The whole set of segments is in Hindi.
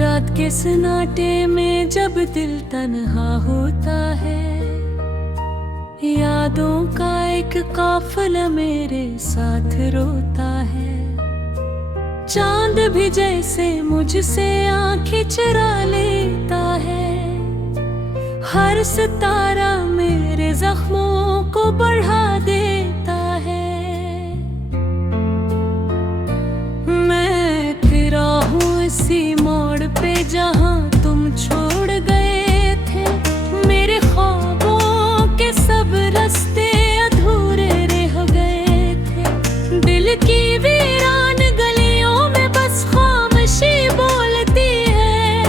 रात के सन्नाटे में जब दिल तन्हा होता है, यादों का एक काफिला मेरे साथ रोता है। चांद भी जैसे मुझसे आंखें चुरा लेता है, हर सितारा मेरे जख्मों को बढ़ा देता है। मैं तेरा हूँ इसी मोड़ पे जहाँ तुम छोड़ गए थे। मेरे ख्वाबों के सब रास्ते अधूरे रह गए थे। दिल की वीरान गलियों में बस खामोशी बोलती है,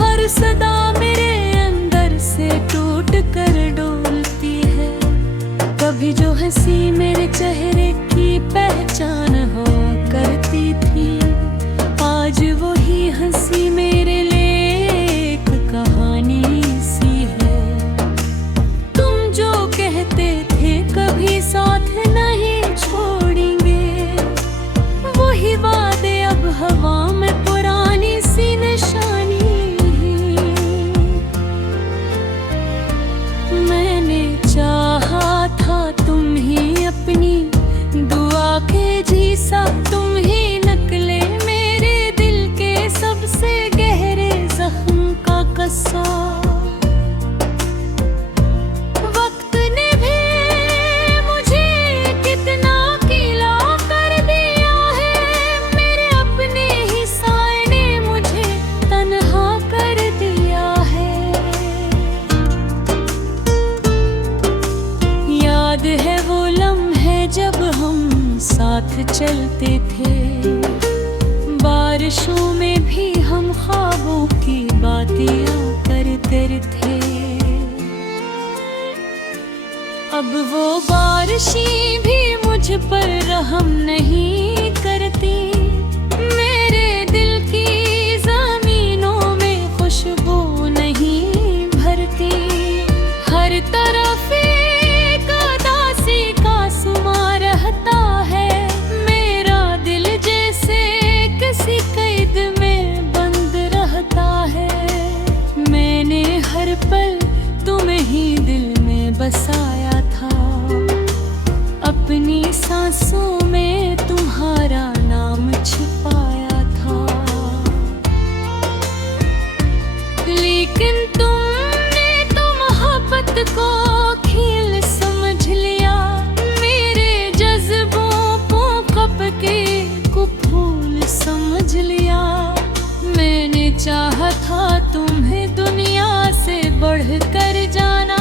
हर सदा मेरे अंदर से टूट कर डोलती है। कभी जो हंसी मेरे चेहरे की पहचान हो करती थी, आज वही हंसी मेरे लिए एक कहानी सी है। तुम जो कहते थे कभी साथ नहीं छोड़ेंगे, वही वादे अब हवा में पुरानी सी निशानी। मैंने चाहा था तुम ही अपनी दुआ के जीसा, तुम ही नकले मेरे दिल के सबसे गहरे जख्म का कस्सा। वक्त ने भी मुझे कितना गीला कर दिया है, मेरे अपने ही साए ने मुझे तन्हा कर दिया है। याद है वो लम्हे जब हम साथ चलते थे, बारिशों में भी हम ख्वाबों की बातें करते थे। अब वो बारिशें भी मुझ पर रहम नहीं करती, मेरे दिल की जमीनों में खुशबू नहीं भरती। हर तरफ एक उदासी का सुमा रहता है, मेरा दिल जैसे किसी कैद में बंद रहता है। मैंने हर पल तुम्हें ही दिल में बसाया था, अपनी सांसों में तुम्हारा नाम छिपाया था। लेकिन तुमने तो मोहब्बत को खेल समझ लिया, मेरे जज्बों को कपके को फूल समझ लिया। मैंने चाहा था तुम्हें दुनिया से बढ़कर जाना,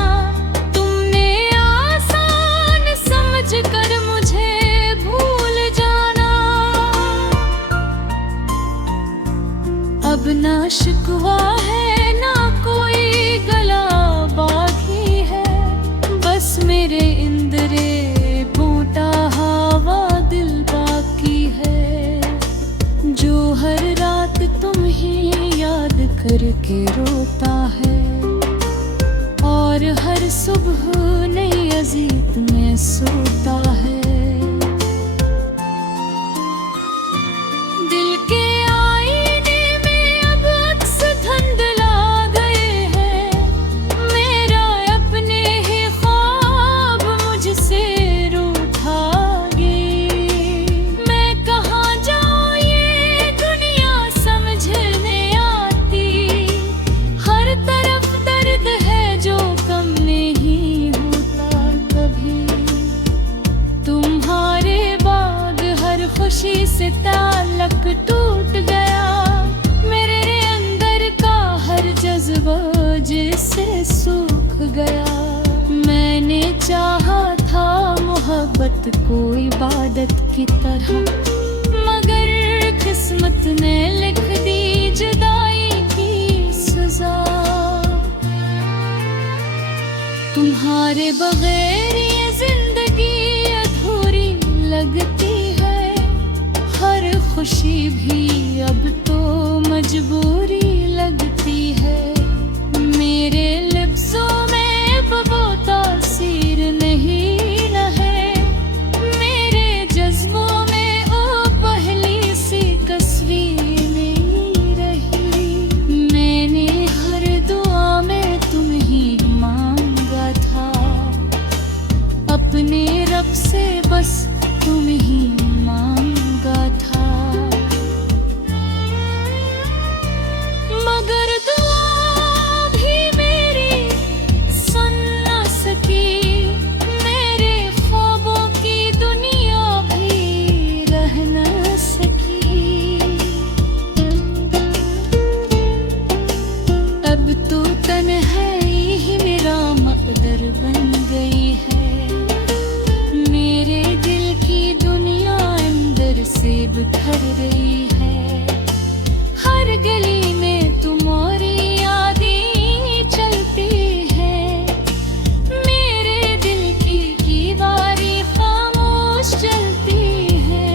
तुमने आसान समझकर मुझे भूल जाना। अब ना शिकवा है ना कोई गला बाकी है, बस मेरे इंदरे बूटा हवा दिल बाकी है, जो हर रात तुम ही याद करके रोता है, और हर सुबह नई अजीत में सोता है। दिल के आईने में अब अक्स धुंधला गए हैं, मेरा अपने ही ख्वाब मुझसे रूठा गए। मैं कहाँ जाऊँ ये दुनिया समझने आती, हर तरफ दर्द है जो कम नहीं होता कभी। तुम्हारे बाद हर खुशी से ताल्लुक टूट गया, मेरे अंदर का हर जज्बा जैसे सूख गया। मैंने चाहा था मोहब्बत को इबादत की तरह, मगर किस्मत ने लिख दी जुदाई की सजा। तुम्हारे बगैर ये जिंदगी अधूरी लगती है, हर खुशी भी अब तो मजबूरी लगती है। मेरे लफ्ज़ों में अब वो तासीर नहीं रहे, मेरे जज्बों में ओ पहली सी तस्वीर नहीं रही। तन है ही मेरा मकदर बन गई है। मेरे दिल की दुनिया अंदर से बिखर रही है। हर गली में तुम्हारी यादें चलती है। मेरे दिल की दीवारें खामोश चलती है।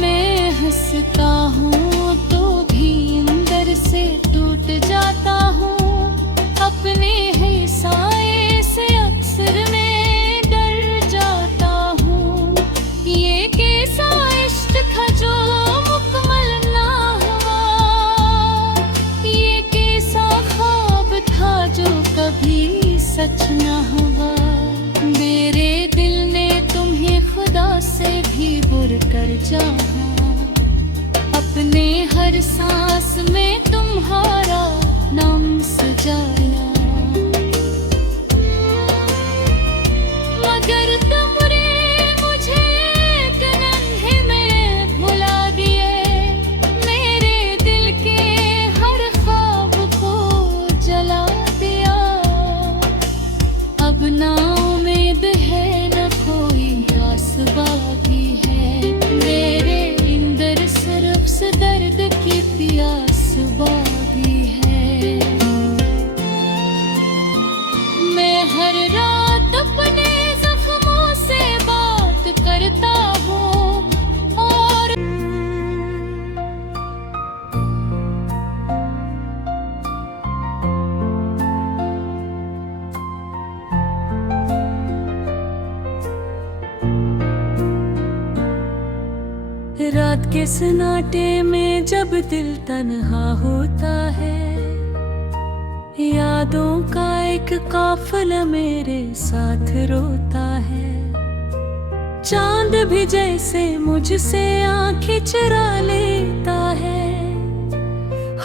मैं हंसता हूँ तो भी अंदर से टूट जाता हूँ। अपने ही साए से अक्सर मैं डर जाता हूँ। ये कैसा इश्क था जो मुकम्मल ना हुआ। ये कैसा ख्वाब था जो कभी सच ना हुआ। मेरे दिल ने तुम्हें खुदा से भी बुर कर चाहा। अपने हर सांस में तुम्हारा नाम सजाया। मगर तुमने मुझे एक नन्हे में भुला दिए। मेरे दिल के हर ख्वाब को जला दिया। अब ना उम्मीद है न कोई आस बाकी है। मेरे अंदर सिर्फ से दर्द की प्यास बाकी है। मैं हर रात अपने जख्मों से बात करता हूँ और रात के सन्नाटे में जब दिल तन्हा होता है। यादों का एक काफिला मेरे साथ रोता है। चांद भी जैसे मुझसे आंखें चुरा लेता है।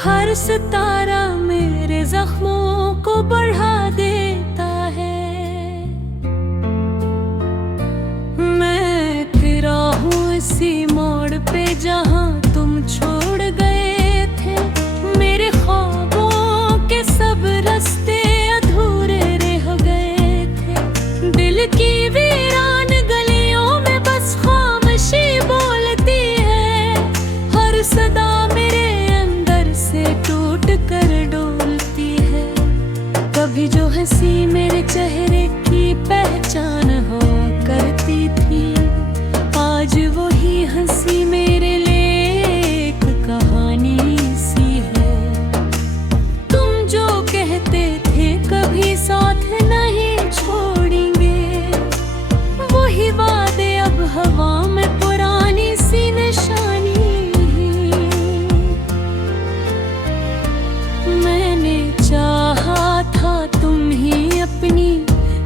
हर सितारा मेरे जख्मों को बढ़ा देता है। मैं तेरा हूँ इसी मोड़ पे जहाँ तुम छोड़ गए थे। मेरे ख्वाबों के सब रास्ते अधूरे रह गए थे। दिल की वीरान गलियों में बस खामोशी बोलती है। हर सदा मेरे अंदर से टूट कर डोलती है। कभी जो हंसी मेरे चेहरे की पहचान हो करती थी, आज वही हंसी मेरे लिए एक कहानी सी है। तुम जो कहते थे कभी साथ नहीं छोड़ेंगे, वही वादे अब हवा में पुरानी सी निशानी। मैंने चाहा था तुम ही अपनी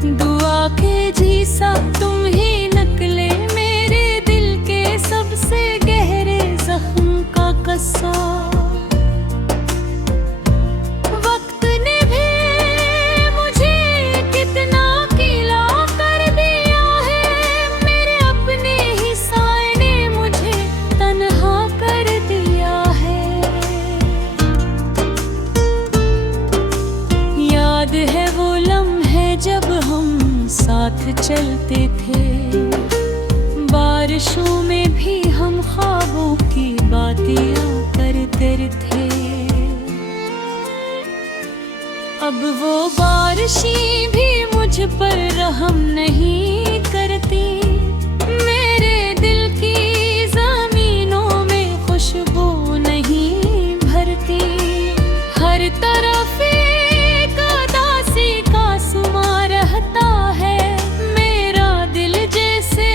दुआ के जीसा। तुम ही नकले मेरे दिल के सबसे गहरे जख्म का कस्सा। वक्त ने भी मुझे कितना गीला कर दिया है। मेरे अपने ही साए ने मुझे तन्हा कर दिया है। याद है वो लम्हे जब हम साथ चलते थे। बारिशों में भी हम ख्वाबों की बातें करते थे। अब वो बारिशें भी मुझ पर रहम नहीं करती। मेरे दिल की जमीनों में खुशबू नहीं भरती। हर तरफ एक उदासी का सुमा रहता है। मेरा दिल जैसे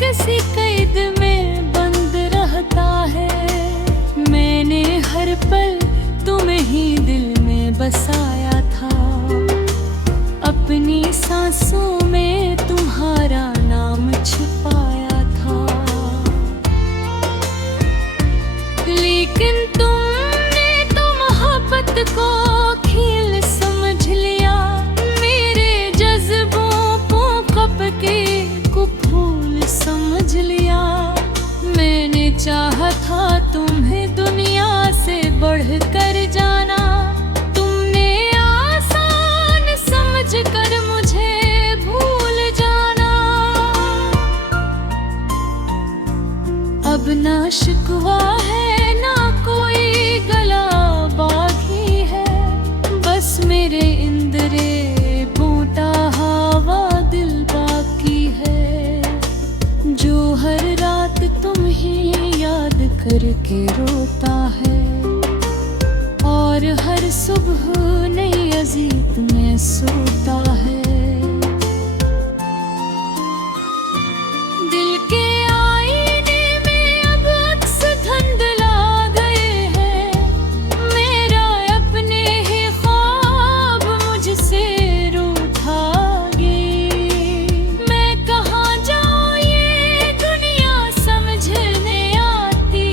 किसी कैद में बंद रहता है। मैंने हर पल तुम्हें ही दिल में बसाया था। अपनी सांसों में तुम्हारा नाम छिपाया था। लेकिन तुमने तो मोहब्बत को खेल समझ लिया। मेरे जज्बों को कपके को फूल समझ लिया। मैंने चाहा था तुम्हें दुनिया से बढ़कर जाना। के रोता है, और हर सुबह नई अजीत में सोता है। दिल के आईने में अब अक्स धुंधला गए हैं, मेरा अपने ही ख्वाब मुझसे रूठा गई। मैं कहाँ जाऊँ ये दुनिया समझने आती,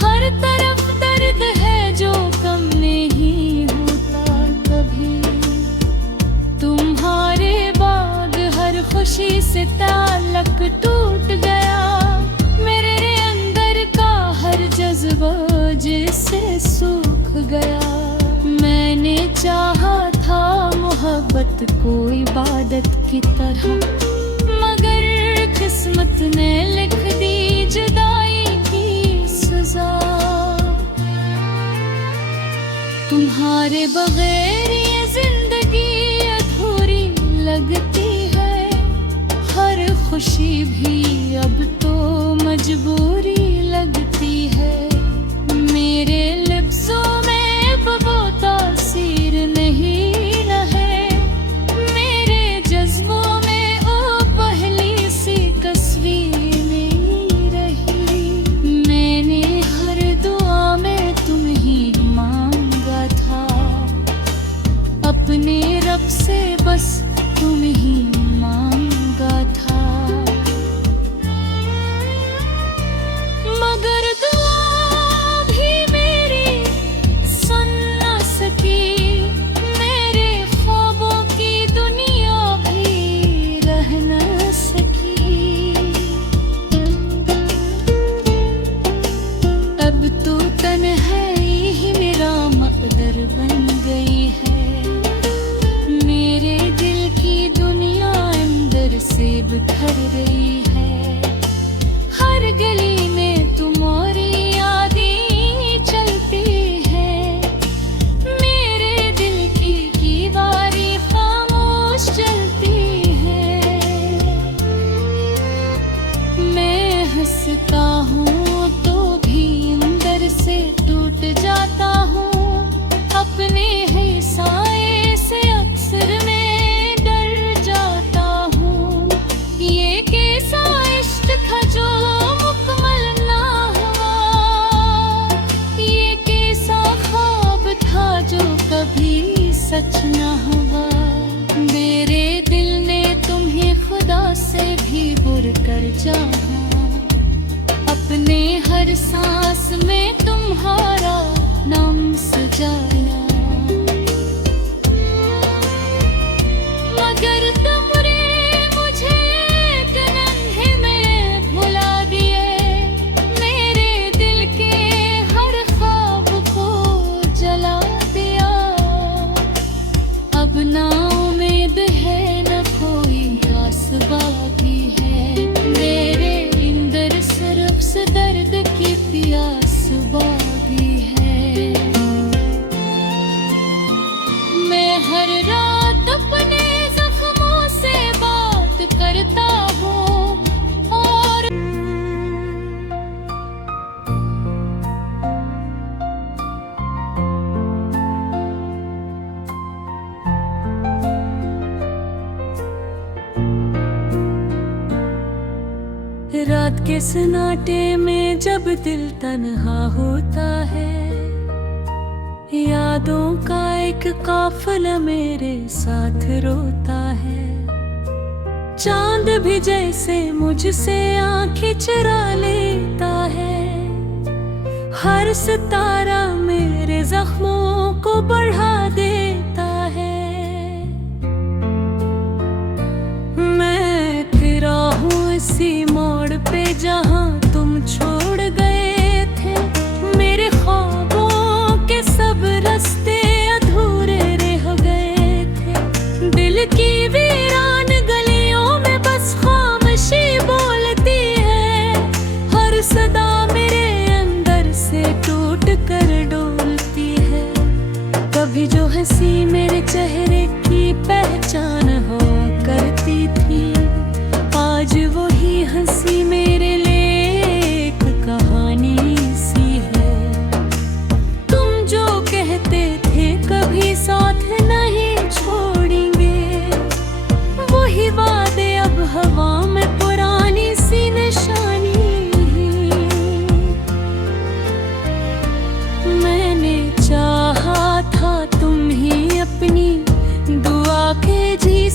हर तरफ दर्द है जो कम नहीं होता कभी। तुम्हारे बाग हर खुशी से ताल्लुक टूट गया, मेरे अंदर का हर जज्बा जिससे सूख गया। मैंने चाहा था मोहब्बत को इबादत की तरह, मगर किस्मत ने लिख दी जुदाई की सजा। तुम्हारे बगैर ये जिंदगी अधूरी लगती है, हर खुशी भी अब तो मजबूरी लगती है। मेरे लफ्ज़ों में अब वो तासीर नहीं रहे, मेरे जज्बों में वो पहली सी तस्वीर नहीं रही। मैंने हर दुआ में तुम ही मांगा था, अपने रब से बस तुम ही मांगा था। मगर दुआ भी मेरी सुन न सकी, मेरे ख्वाबों की दुनिया भी रह न सकी। अब तो तन्हाई ही मेरा मक़दर बन गई है, मेरे दिल की दुनिया अंदर से बिखर रही है। हर गली में तुम्हारी यादें चलती है, मेरे दिल की दीवारें खामोश चलती है। मैं हंसता हूँ तो भी अंदर से टूट जाता हूँ, अपने ही साए से अक्सर मैं डर जाता हूँ। ये कैसा इश्क था जो मुकम्मल ना हुआ, ये कैसा ख्वाब था जो कभी सच ना हुआ। मेरे दिल ने तुम्हें खुदा से भी बुर कर चाहा, अपने हर सांस में तुम्हारा नाम सजाया। मगर तुमने मुझे एक नन्हे में भुला दिए, मेरे दिल के हर ख्वाब को जला दिया। अब ना उम्मीद है न कोई आस बाकी है, मेरे अंदर सिर्फ से दर्द की प्यास बाकी है। मैं हर रात अपने जख्मों से बात करता हूँ, और रात के सन्नाटे में जब दिल तन्हा होता है, यादों का एक काफिला मेरे साथ रोता है। चांद भी जैसे मुझसे आंखें चुरा लेता है, हर सितारा मेरे जख्मों को बढ़ा देता है। मैं तेरा हूँ इसी मोड़ पे जहाँ तुम छोड़ गए थे, मेरे ख्वाबों के सब रास्ते अधूरे रह गए थे। दिल की वीरान गलियों में बस खामोशी बोलती है, हर सदा मेरे अंदर से टूट कर डोलती है। कभी जो हंसी मेरे चेहरे की पहचान हो करती थी, आज वही हंसी मेरे लिए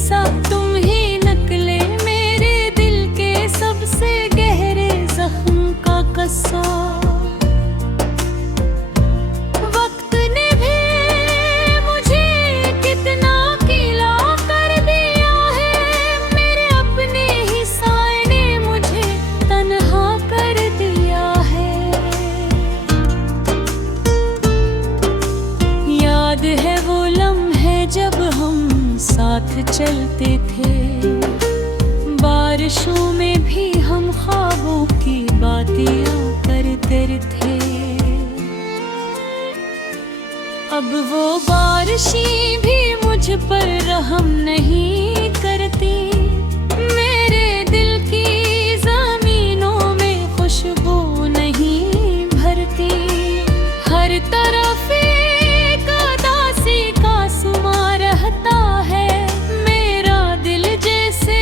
सा तुम ही निकले मेरे दिल के सबसे गहरे जख्म का कस्सा। वक्त ने भी मुझे कितना गीला कर दिया है, मेरे अपने ही साए ने मुझे तन्हा कर दिया है। याद है वो लम्हे जब हम साथ चलते थे, बारिशों में भी हम ख्वाबों की बातें करते थे। अब वो बारिशें भी मुझ पर रहम नहीं करती, मेरे दिल की जमीनों में खुशबू नहीं भरती। हर तरफ एक उदासी का सुमा रहता है, मेरा दिल जैसे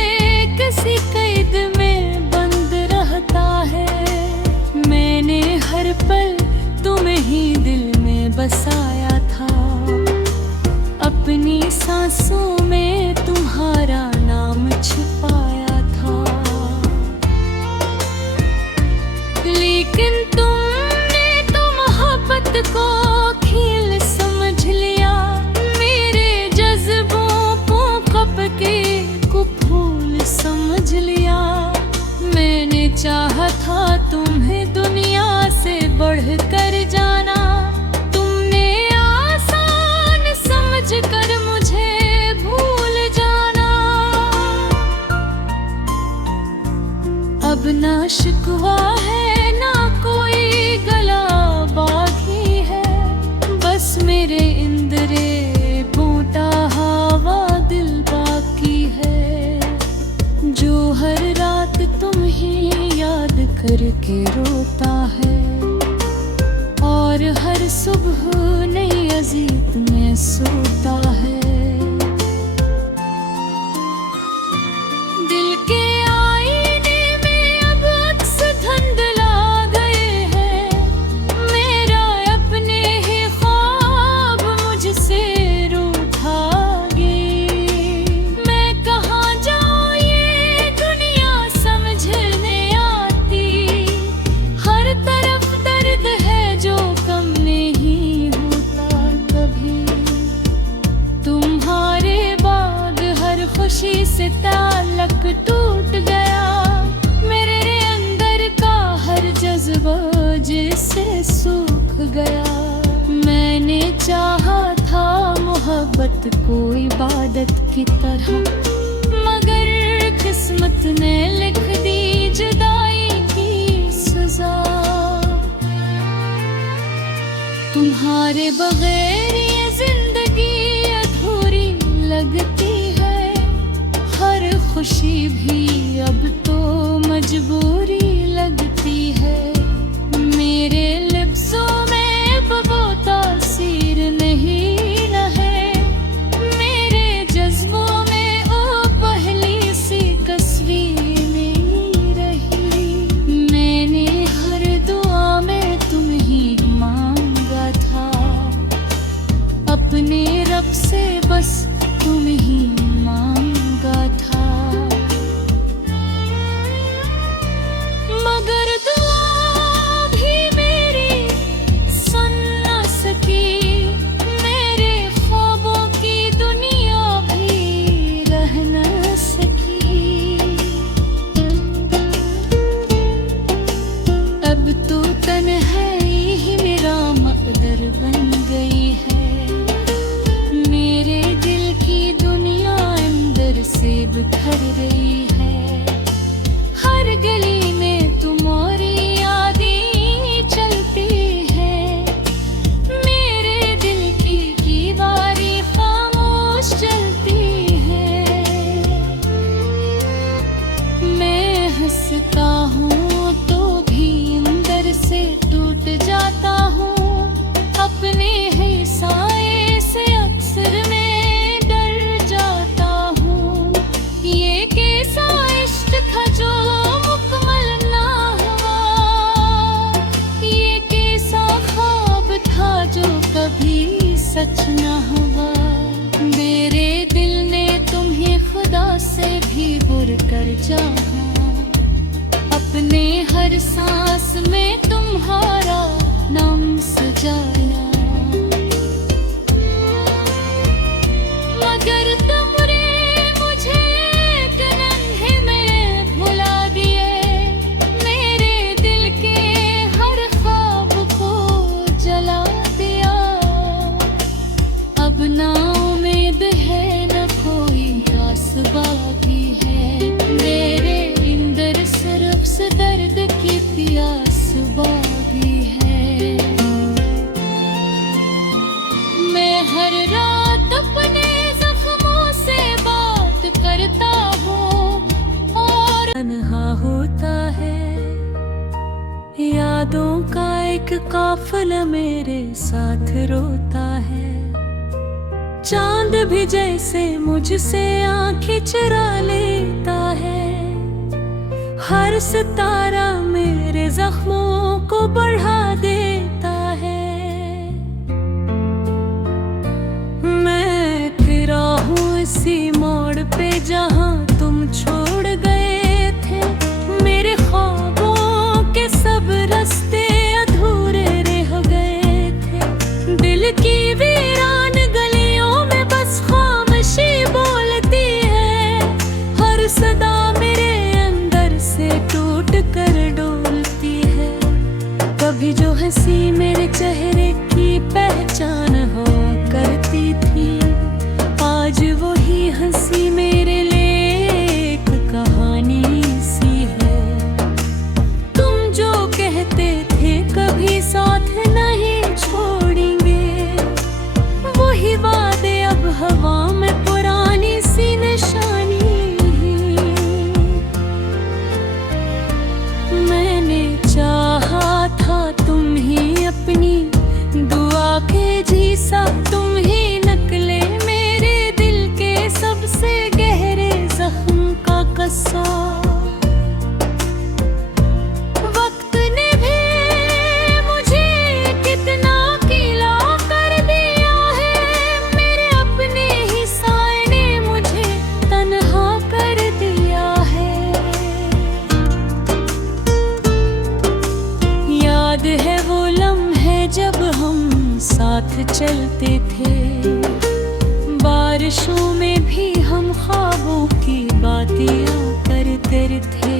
किसी कैद में बंद रहता है। मैंने हर पल तुम्हें ही दिल में बसाया था, अपनी सांसों में तुम्हारा नाम छिपाया था। लेकिन तुमने तो मोहब्बत को खेल समझ लिया, मेरे जज्बों को कपके को फूल समझ लिया। मैंने चाहा था तुम्हें दुनिया से बढ़कर जाना, तुमने आसान समझकर मुझे भूल जाना। अब ना शिकवा है ना कोई गला बाकी है, बस मेरे इंदरे बोटा हवा दिल बाकी है, जो हर रात तुम ही याद करके रोता है, और हर सुबह नई अजीब में सोता है। दिल के आईने में अब अक्स धुंधला गए हैं, मेरा अपने ही ख्वाब मुझसे रूठा गए। मैं कहाँ जाऊँ ये दुनिया समझने आती, हर तरफ दर्द है जो कम नहीं होता कभी। तुम्हारे बाद हर खुशी से ताल्लुक टूट गया, मेरे अंदर का हर जज्बा जैसे सूख गया। मैंने चाहा था मोहब्बत को इबादत की तरह, मगर किस्मत ने लिख दी जुदाई की सजा। तुम्हारे बगैर ये जिंदगी अधूरी लगती है, हर खुशी भी अब तो मजबूरी लगती है। मेरे लफ्ज़ों में अब वो तासीर नहीं रहे, मेरे जज्बों में वो पहली सी तस्वीर नहीं रही। मैंने हर दुआ में तुम ही मांगा था, अपने रब से बस तुम ही मांगा था। मगर दुआ भी मेरी सुन न सकी, मेरे ख्वाबों की दुनिया भी रह न सकी। अब तो तन्हाई ही मेरा मकदर बन गई है, मेरे दिल की दुनिया अंदर से बिखर रही है। हर गली में तुम्हारी यादें चलती है, मेरे दिल की दीवारें खामोश चलती है। मैं हंसता हूँ तो भी अंदर से टूट जाता हूँ, अपने ही साए से अक्सर मैं डर जाता हूँ। ये कैसा इश्क था जो मुकम्मल ना हुआ, ये कैसा ख्वाब था जो कभी सच ना हुआ। मेरे दिल ने तुम्हें जहां, अपने हर सांस में तुम्हारा नाम सजाया। मगर तुमने मुझे एक नन्हे में भुला दिए, मेरे दिल के हर ख्वाब को जला दिया। अब ना उम्मीद है न कोई आस बाकी है, मेरे अंदर सिर्फ से दर्द की प्यास बाकी है। मैं हर रात अपने जख्मों से बात करता हूँ और तन्हा होता है। यादों का एक काफिला मेरे साथ रोता है। चांद भी जैसे मुझसे आंखें चुरा लेता है। हर सितारा मेरे जख्मों को बढ़ा देता है। मैं तेरा हूँ इसी मोड़ पे जहाँ तुम छोड़ गए थे। मेरे ख्वाबों के सब रास्ते अधूरे रह गए थे। दिल की वीरान गलियों में बस खामोशी बोलती है। हर सदा मेरे अंदर से टूट कर डोलती है। कभी जो हंसी मेरे चेहरे की पहचान हो करती थी, आज वही हंसी मेरे लिए एक कहानी सी है। तुम जो कहते थे कभी साथ नहीं छोड़ेंगे, वही वादे अब हवा में पुरानी सी निशानी। मैंने चाहा था तुम ही अपनी दुआ के जीसा, तुम ही नकले मेरे दिल के सबसे गहरे जख्म का कस्सा। वक्त ने भी मुझे कितना गीला कर दिया है। मेरे अपने ही साए ने मुझे तन्हा कर दिया है। याद है वो लम्हे जब हम साथ चलते थे, बारिशों में भी हम ख्वाबों की बातें करते थे।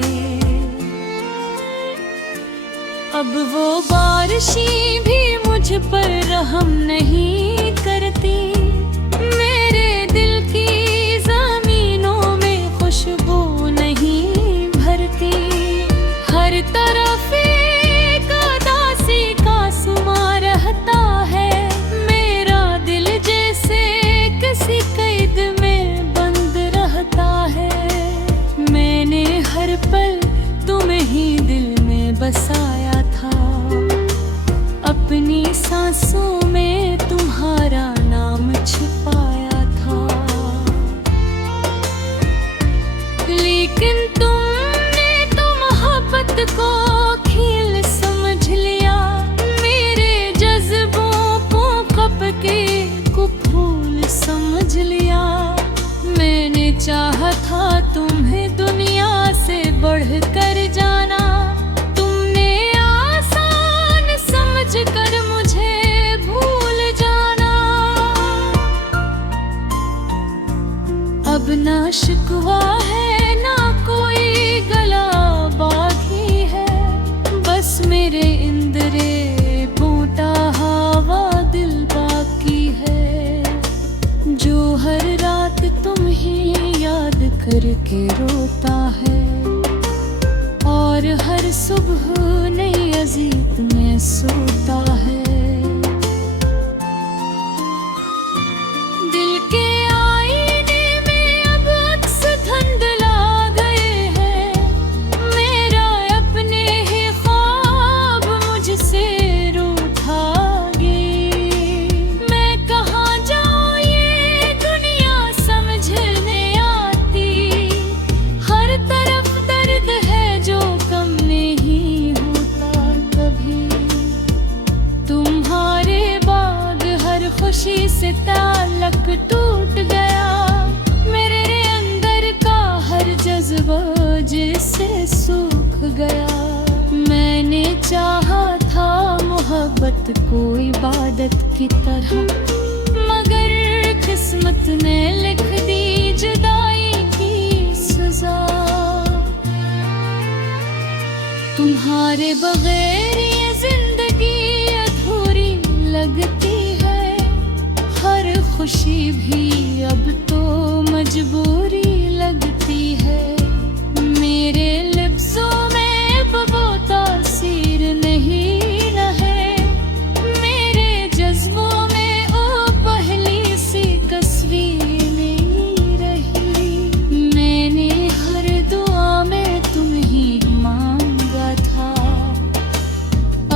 अब वो बारिशें भी मुझ पर रहम नहीं करती। मेरे दिल की जमीनों में खुशबू नहीं भरती। हर तरफ एक उदासी का सुमा रहता है। मेरा दिल जैसे किसी कैद में बंद रहता है। मैंने हर पल तुम्हें ही दिल में बसाया था। अपनी सांसों में तुम्हारा नाम छिपाया था। लेकिन तुमने तो मोहब्बत को खेल समझ लिया। मेरे जज्बों को कपके को फूल समझ लिया। मैंने चाहा था तुम्हें दुनिया से बढ़कर जाना, तुमने आसान समझकर मुझे भूल जाना। अब ना शिकवा है ना कोई गला बाकी है, बस मेरे इंदरे बूटा हवा दिल बाकी है। जो हर रात तुम ही याद करके रोता है और हर सुबह नई अजीत में सोता है। दिल के आईने में अब अक्स धुंधला गए हैं। मेरा अपने ही ख्वाब मुझसे रूठा गए। मैं कहाँ जाऊँ ये दुनिया समझने आती। हर तरफ दर्द है जो कम नहीं होता कभी। तुम्हारे बाद हर खुशी से ताल्लुक टूट गया। मेरे अंदर का हर जज्बा गया। मैंने चाहा था मोहब्बत को इबादत की तरह, मगर किस्मत ने लिख दी जुदाई की सजा। तुम्हारे बगैर ये जिंदगी अधूरी लगती है, हर खुशी भी अब तो मजबूरी लगती है। मेरे लफ्ज़ों में अब वो तासीर नहीं रहे, मेरे जज्बों में वो पहली सी तस्वीर नहीं रही। मैंने हर दुआ में तुम ही मांगा था,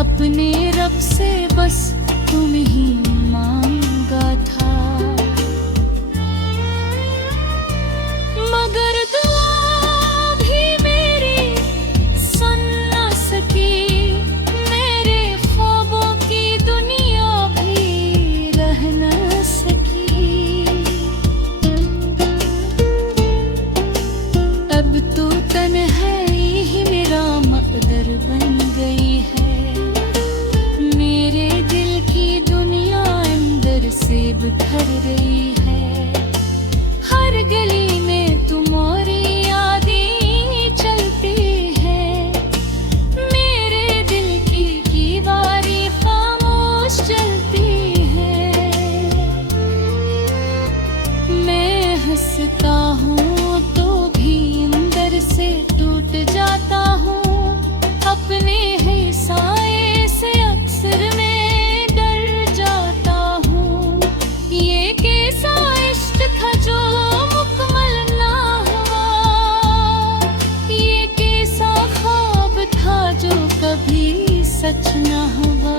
अपने रब से बस तुम ही मांगा था। मगर दुआ भी मेरी सुन न सकी, मेरे ख्वाबों की दुनिया भी रह न सकी। अब तो तन्हाई ही मेरा मकदर बन गई है, मेरे दिल की दुनिया अंदर से बिखर गई है। हर गली में तुम्हारी यादें चलती है, मेरे दिल की दीवारें खामोश चलती है। मैं हंसता हूँ तो भी अंदर से टूट जाता हूँ, अपने ही साए से अक्सर मैं डर जाता हूँ। ये कैसा इश्क था जो मुकम्मल ना हुआ, ये कैसा ख्वाब था जो कभी सच ना हुआ।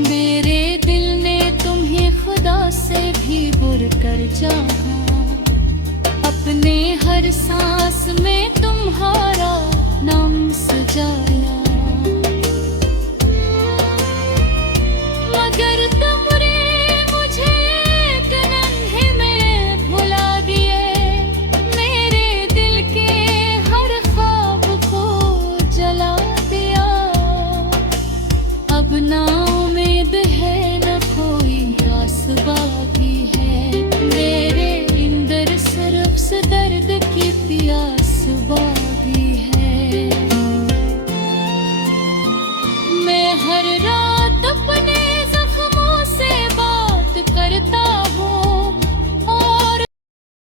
मेरे दिल ने तुम्हें खुदा से भी बुर कर चाहा, अपने हर सांस में तुम्हारा नाम सजाया।